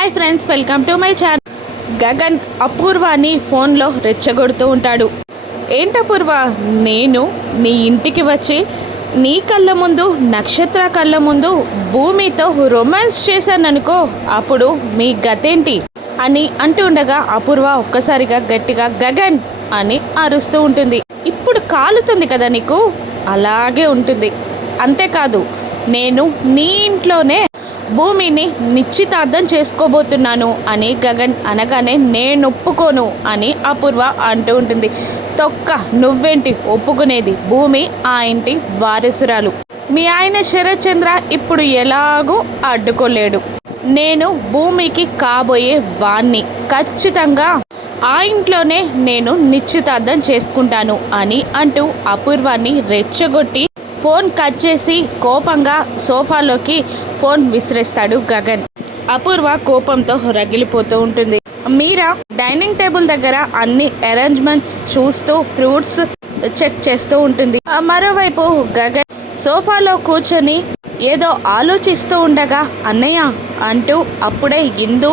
Hi friends welcome to my channel Gagan అపూర్వాని ఫోన్లో రెచ్చగొడుతూ ఉంటాడు. ఏంటపూర్వ నేను నీ ఇంటికి వచ్చి నీ కళ్ళ ముందు నక్షత్ర కళ్ళ ముందు భూమితో రొమాన్స్ చేశాననుకో అప్పుడు మీ గతేంటి అని అంటూ ఉండగా అపూర్వ ఒక్కసారిగా గట్టిగా గగన్ అని అరుస్తూ ఉంటుంది. ఇప్పుడు కాలుతుంది కదా నీకు? అలాగే ఉంటుంది. అంతేకాదు నేను నీ ఇంట్లోనే భూమిని నిశ్చితార్థం చేసుకోబోతున్నాను అని గగన్ అనగానే నేను ఒప్పుకోను అని అపూర్వ అంటూ ఉంటుంది. తొక్క నువ్వేంటి ఒప్పుకునేది? భూమి ఆ ఇంటి వారసురాలు. మీ ఆయన శరత్చంద్ర ఇప్పుడు ఎలాగూ అడ్డుకోలేడు. నేను భూమికి కాబోయే వాణ్ణి. ఖచ్చితంగా ఆ ఇంట్లోనే నేను నిశ్చితార్థం చేసుకుంటాను అని అంటూ అపూర్వాన్ని రెచ్చగొట్టి ఫోన్ కట్ చేసి కోపంగా సోఫాలోకి ఫోన్ విసిరేస్తాడు గగన్. అపూర్వ కోపంతో రగిలిపోతూ ఉంటుంది. మీరా డైనింగ్ టేబుల్ దగ్గర అన్ని అరేంజ్మెంట్స్ చూస్తూ ఫ్రూట్స్ చెక్ చేస్తూ ఉంటుంది. ఆ మరోవైపు గగన్ సోఫాలో కూర్చొని ఏదో ఆలోచిస్తూ ఉండగా అన్నయ్య అంటూ అప్పుడే ఇందు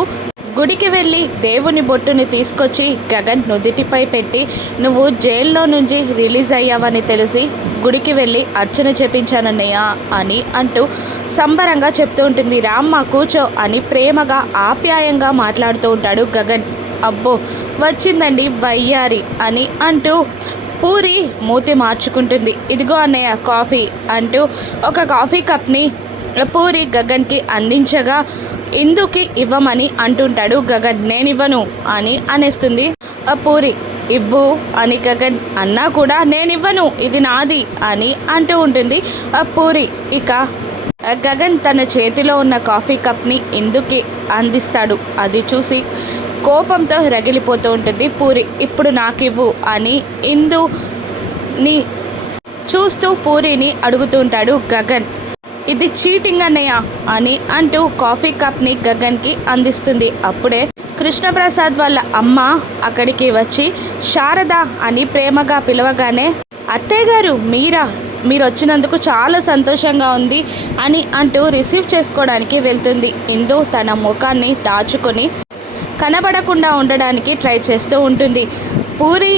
గుడికి వెళ్ళి దేవుని బొట్టుని తీసుకొచ్చి గగన్ నుదిటిపై పెట్టి నువ్వు జైల్లో నుంచి రిలీజ్ అయ్యావని తెలిసి గుడికి వెళ్ళి అర్చన చేపించానన్నయ్య అని అంటూ సంబరంగా చెప్తూ ఉంటుంది. రామ్మ కూర్చో అని ప్రేమగా ఆప్యాయంగా మాట్లాడుతూ ఉంటాడు గగన్. అబ్బో వచ్చిందండి వయ్యారి అని అంటూ పూరి మూతి మార్చుకుంటుంది. ఇదిగో అన్నయ్య కాఫీ అంటూ ఒక కాఫీ కప్ని పూరి గగన్కి అందించగా ఇందుకి ఇవ్వమని అంటుంటాడు గగన్. నేనివ్వను అని అనేస్తుంది ఆ పూరి. ఇవ్వు అని గగన్ అన్నా కూడా నేనివ్వను ఇది నాది అని అంటూ ఉంటుంది ఆ పూరి. ఇక గగన్ తన చేతిలో ఉన్న కాఫీ కప్ని ఇందుకి అందిస్తాడు? అది చూసి కోపంతో రగిలిపోతూ ఉంటుంది పూరి. ఇప్పుడు నాకివ్వు అని ఇందుని చూస్తూ పూరిని అడుగుతూ ఉంటాడు గగన్. ఇది చీటింగ్ అన్నయ్య అని అంటూ కాఫీ కప్ని గగన్కి అందిస్తుంది. అప్పుడే కృష్ణప్రసాద్ వాళ్ళ అమ్మ అక్కడికి వచ్చి శారద అని ప్రేమగా పిలవగానే అత్తయ్య గారు మీరా? మీరు వచ్చినందుకు చాలా సంతోషంగా ఉంది అని అంటూ రిసీవ్ చేసుకోవడానికి వెళ్తుంది. ఇందు తన ముఖాన్ని దాచుకొని కనబడకుండా ఉండడానికి ట్రై చేస్తూ ఉంటుంది. పూరి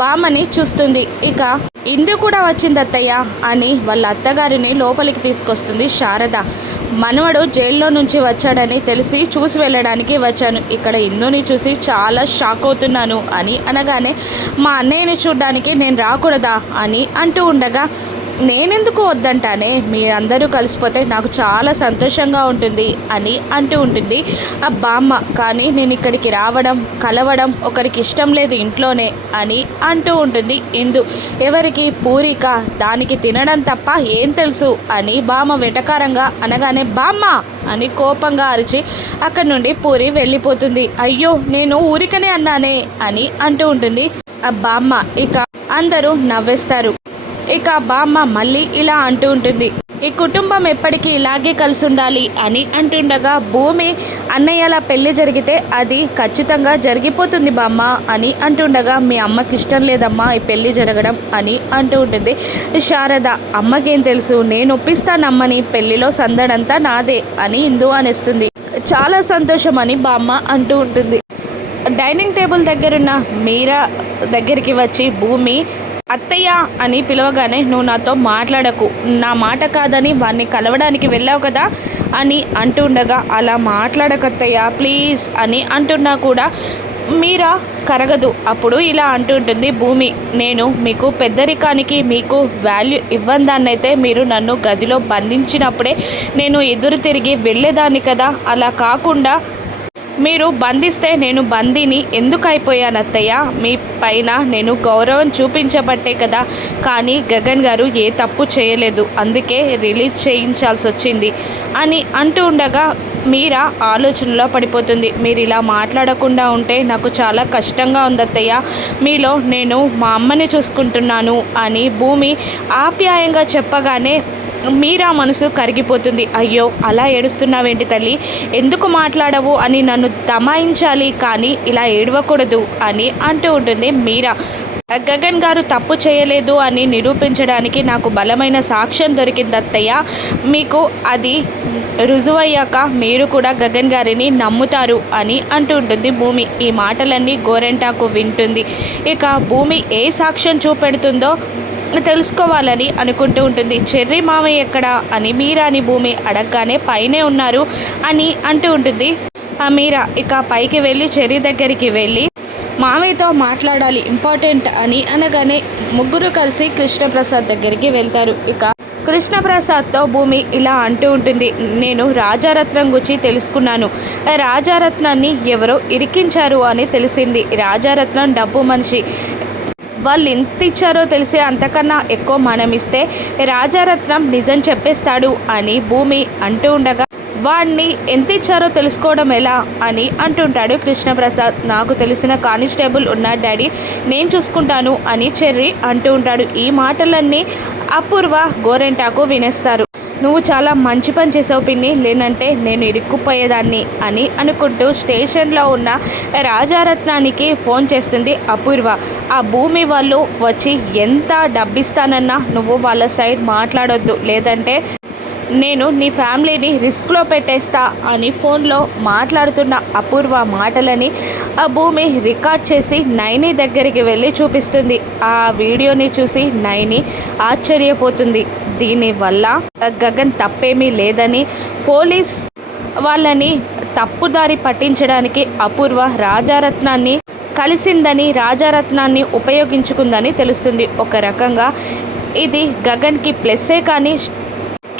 బామ్మని చూస్తుంది. ఇక ఇందు కూడా వచ్చింది అత్తయ్య అని వాళ్ళ అత్తగారిని లోపలికి తీసుకొస్తుంది శారద. మనవడు జైల్లో నుంచి వచ్చాడని తెలిసి చూసి వెళ్ళడానికి వచ్చాను. ఇక్కడ ఇందుని చూసి చాలా షాక్ అవుతున్నాను అని అనగానే మా అన్నయ్యని చూడడానికి నేను రాకూడదా? అని అంటూ ఉండగా నేనెందుకు వద్దంటానే? మీరందరూ కలిసిపోతే నాకు చాలా సంతోషంగా ఉంటుంది అని అంటూ ఉంటుంది. ఆ బామ్మ కానీ నేను ఇక్కడికి రావడం కలవడం ఒకరికి ఇష్టం లేదు ఇంట్లోనే అని అంటూ ఉంటుంది. ఇందు ఎవరికి? పూరిక? దానికి తినడం తప్ప ఏం తెలుసు అని బామ్మ వెటకారంగా అనగానే బామ్మ! అని కోపంగా అరిచి అక్కడి నుండి పూరి వెళ్ళిపోతుంది. అయ్యో నేను ఊరికనే అన్నానే? అని అంటూ ఉంటుంది. ఆ బామ్మ ఇక అందరూ నవ్వేస్తారు. ఇక బామ్మ మళ్ళీ ఇలా అంటూ ఉంటుంది. ఈ కుటుంబం ఎప్పటికీ ఇలాగే కలిసి ఉండాలి అని అంటుండగా భూమి అన్నయ్యల పెళ్ళి జరిగితే అది ఖచ్చితంగా జరిగిపోతుంది బామ్మ అని అంటుండగా మీ అమ్మకి ఇష్టం లేదమ్మా ఈ పెళ్ళి జరగడం అని అంటూ ఉంటుంది. శారద అమ్మకేం తెలుసు? నేను ఒప్పిస్తానమ్మని పెళ్ళిలో పెళ్ళిలో సందడంతా నాదే అని ఇందు అనేస్తుంది. చాలా సంతోషం అని బామ్మ అంటూ ఉంటుంది. డైనింగ్ టేబుల్ దగ్గరున్న మీరా దగ్గరికి వచ్చి భూమి అత్తయ్య అని పిలవగానే నువ్వు నాతో మాట్లాడకు. నా మాట కాదని వాడిని కలవడానికి వెళ్ళావు కదా అని అంటుండగా అలా మాట్లాడకత్తయ్య ప్లీజ్ అని అంటున్నా కూడా మీరా? కరగదు. అప్పుడు ఇలా అంటుంటుంది భూమి. నేను మీకు పెద్దరికానికి మీకు వాల్యూ ఇవ్వదాన్నైతే మీరు నన్ను గదిలో బంధించినప్పుడే నేను ఎదురు తిరిగి వెళ్ళేదాన్ని కదా. అలా కాకుండా మీరు బంధిస్తే నేను బందీని ఎందుకు అయిపోయాను అత్తయ్య? మీ పైన నేను గౌరవం చూపించబట్టే కదా. కానీ గగన్ గారు ఏ తప్పు చేయలేదు. అందుకే రిలీజ్ చేయించాల్సి వచ్చింది అని అంటూ ఉండగా మీరా ఆలోచనలో పడిపోతుంది. మీరు ఇలా మాట్లాడకుండా ఉంటే నాకు చాలా కష్టంగా ఉంది అత్తయ్య. మీలో నేను మా అమ్మని చూసుకుంటున్నాను అని భూమి ఆప్యాయంగా చెప్పగానే మీరా మనసు కరిగిపోతుంది. అయ్యో అలా ఏడుస్తున్నావేంటి తల్లి? ఎందుకు మాట్లాడవు అని నన్ను దమాయించాలి కానీ ఇలా ఏడవకూడదు అని అంటూ ఉంటుంది మీరా. గగన్ గారు తప్పు చేయలేదు అని నిరూపించడానికి నాకు బలమైన సాక్ష్యం దొరికింది అత్తయ్య. మీకు అది రుజువయ్యాక మీరు కూడా గగన్ గారిని నమ్ముతారు అని అంటూ ఉంటుంది భూమి. ఈ మాటలన్నీ గోరెంటాకు వింటుంది. ఇక భూమి ఏ సాక్ష్యం చూపెడుతుందో తెలుసుకోవాలని అనుకుంటూ ఉంటుంది. చెర్రి మామయ్య ఎక్కడ? అని మీరా అని భూమి అడగగానే పైనే ఉన్నారు అని అంటూ ఉంటుంది. ఆ మీరా ఇక పైకి వెళ్ళి చెర్రి దగ్గరికి వెళ్ళి మామయ్యతో మాట్లాడాలి ఇంపార్టెంట్ అని అనగానే ముగ్గురు కలిసి కృష్ణప్రసాద్ దగ్గరికి వెళ్తారు. ఇక కృష్ణప్రసాద్తో భూమి ఇలా అంటూ ఉంటుంది. నేను రాజారత్నం గురించి తెలుసుకున్నాను. రాజారత్నాన్ని ఎవరో ఇరికించారు అని తెలిసింది. రాజారత్నం డబ్బు మనిషి. వాళ్ళు ఎంత ఇచ్చారో తెలిసి అంతకన్నా ఎక్కువ మనం ఇస్తే రాజారత్నం నిజం చెప్పేస్తాడు అని భూమి అంటూ ఉండగా వాడిని ఎంత ఇచ్చారో తెలుసుకోవడం ఎలా? అని అంటుంటాడు కృష్ణప్రసాద్. నాకు తెలిసిన కానిస్టేబుల్ ఉన్నాడు డాడీ నేను చూసుకుంటాను అని చెర్రి అంటూ ఉంటాడు. ఈ మాటలన్నీ అపూర్వ గోరెంటాకు వినేస్తారు. నువ్వు చాలా మంచి పని చేసావు పిన్ని లేనంటే నేను ఇరుక్కుపోయేదాన్ని అని అనుకుంటూ స్టేషన్లో ఉన్న రాజారత్నానికి ఫోన్ చేస్తుంది అపూర్వ. ఆ భూమి వాళ్ళు వచ్చి ఎంత డబ్బిస్తానన్నా నువ్వు వాళ్ళ సైడ్ మాట్లాడొద్దు. లేదంటే నేను నీ ఫ్యామిలీని రిస్క్లో పెట్టేస్తా అని ఫోన్లో మాట్లాడుతున్న అపూర్వ మాటలని ఆ భూమి రికార్డ్ చేసి నైని దగ్గరికి వెళ్ళి చూపిస్తుంది. ఆ వీడియోని చూసి నైని ఆశ్చర్యపోతుంది. దీనివల్ల గగన్ తప్పేమీ లేదని పోలీస్ వాళ్ళని తప్పుదారి పట్టించడానికి అపూర్వ రాజారత్నాన్ని కలిసిందని రాజారత్నాన్ని ఉపయోగించుకుందని తెలుస్తుంది. ఒక రకంగా ఇది గగన్కి ప్లస్సే కానీ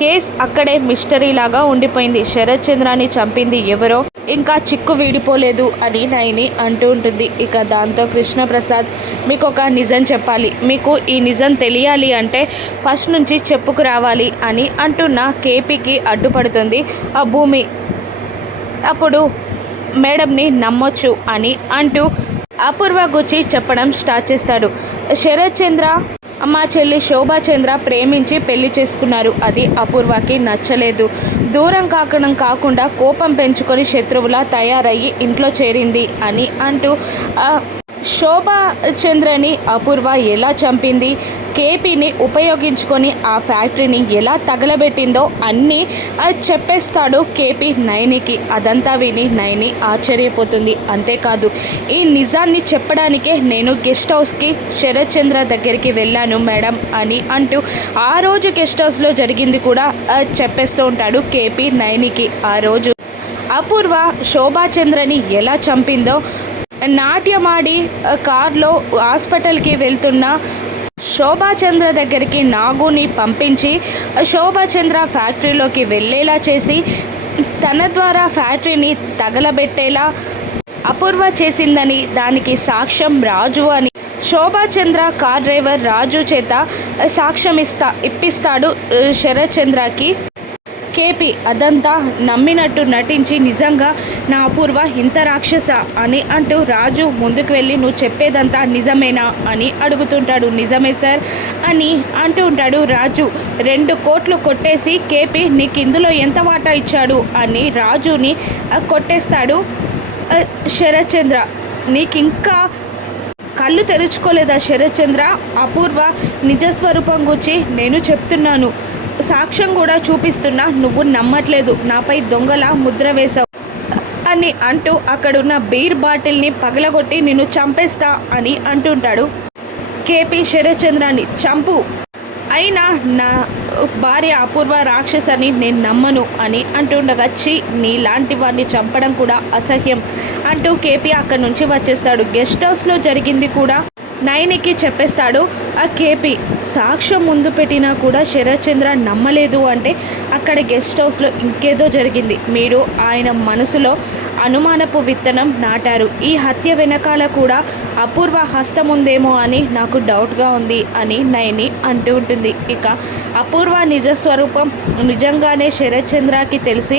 కేస్ అక్కడే మిస్టరీ లాగా ఉండిపోయింది. శరత్ చంద్రాన్ని చంపింది ఎవరో ఇంకా చిక్కు వీడిపోలేదు అని నైని అంటూ ఉంటుంది. ఇక దాంతో కృష్ణప్రసాద్ మీకు ఒక నిజం చెప్పాలి. మీకు ఈ నిజం తెలియాలి అంటే ఫస్ట్ నుంచి చెప్పుకు రావాలి అని అంటున్న కేపీకి అడ్డుపడుతుంది. ఆ భూమి అప్పుడు మేడంని నమ్మొచ్చు అని అంటూ అపూర్వ గుచ్చి చెప్పడం స్టార్ట్ చేస్తాడు. శరత్ చంద్ర మా చెల్లి శోభాచంద్ర ప్రేమించి పెళ్ళి చేసుకున్నారు. అది అపూర్వకి నచ్చలేదు. దూరం కాకడం కాకుండా కోపం పెంచుకొని శత్రువులా తయారయ్యి ఇంట్లో చేరింది అని అంటూ శోభా చంద్రని అపూర్వ ఎలా చంపింది? కేపీని ఉపయోగించుకొని ఆ ఫ్యాక్టరీని ఎలా తగలబెట్టిందో అన్నీ చెప్పేస్తాడు కేపీ నైనికి అదంతా విని నైని ఆశ్చర్యపోతుంది. అంతేకాదు ఈ నిజాన్ని చెప్పడానికే నేను గెస్ట్ హౌస్కి శరత్ చంద్ర దగ్గరికి వెళ్ళాను మేడం అని అంటూ ఆ రోజు గెస్ట్ హౌస్లో జరిగింది కూడా చెప్పేస్తూ ఉంటాడు కేపీ నైనికి ఆ రోజు అపూర్వ శోభాచంద్రని ఎలా చంపిందో నాట్యమాడి కార్లో హాస్పిటల్కి వెళ్తున్న శోభాచంద్ర దగ్గరికి నాగుని పంపించి శోభాచంద్ర ఫ్యాక్టరీలోకి వెళ్ళేలా చేసి తన ద్వారా ఫ్యాక్టరీని తగలబెట్టేలా అపూర్వ చేసిందని దానికి సాక్ష్యం రాజు అని. శోభాచంద్ర కార్ డ్రైవర్ రాజు చేత సాక్ష్యం ఇస్తా ఇప్పిస్తాడు శరత్చంద్రకి. కేపి అదంతా నమ్మినట్టు నటించి నిజంగా నా అపూర్వ ఇంత రాక్షస అని అంటూ రాజు ముందుకు వెళ్ళి నువ్వు చెప్పేదంతా నిజమేనా? అని అడుగుతుంటాడు. నిజమే సార్ అని అంటూ ఉంటాడు రాజు. రెండు కోట్లు కొట్టేసి కేపి నీకు ఇందులో ఎంత వాటా ఇచ్చాడు? అని రాజుని కొట్టేస్తాడు శరత్చంద్ర. నీకు ఇంకా కళ్ళు తెరుచుకోలేదా శరత్చంద్ర? అపూర్వ నిజస్వరూపం గురించి నేను చెప్తున్నాను. సాక్ష్యం కూడా చూపిస్తున్నా నువ్వు నమ్మట్లేదు. నాపై దొంగల ముద్ర వేశావు. అని అంటూ అక్కడున్న బీర్ బాటిల్ని పగలగొట్టి నిన్ను చంపేస్తా అని అంటుంటాడు కేపీ శరచంద్రాన్ని చంపు. అయినా నా భార్య అపూర్వ రాక్షసని నేను నమ్మను అని అంటుండగా చి నీలాంటి వాడిని చంపడం కూడా అసహ్యం అంటూ కేపీ అక్కడి నుంచి వచ్చేస్తాడు. గెస్ట్ హౌస్లో జరిగింది కూడా నైనికి చెప్పేస్తాడు. ఆ కేపీ సాక్ష్యం ముందు పెట్టినా కూడా శరత్చంద్ర నమ్మలేదు అంటే అక్కడ గెస్ట్ హౌస్లో ఇంకేదో జరిగింది. మీరు ఆయన మనసులో అనుమానపు విత్తనం నాటారు. ఈ హత్య వెనకాల కూడా అపూర్వ హస్తం ఉందేమో అని నాకు డౌట్గా ఉంది అని నయని అంటూ ఉంటుంది. ఇక అపూర్వ నిజస్వరూపం నిజంగానే శరత్చంద్రకి తెలిసి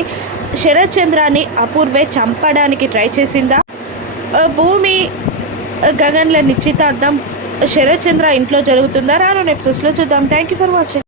శరత్చంద్రాన్ని అపూర్వే చంపడానికి ట్రై చేసిందా? భూమి గగన్ల నిశ్చితార్థం శరత్చంద్ర ఇంట్లో జరుగుతుందా? రాను ఎపిసోడ్స్లో చూద్దాం. Thank you for watching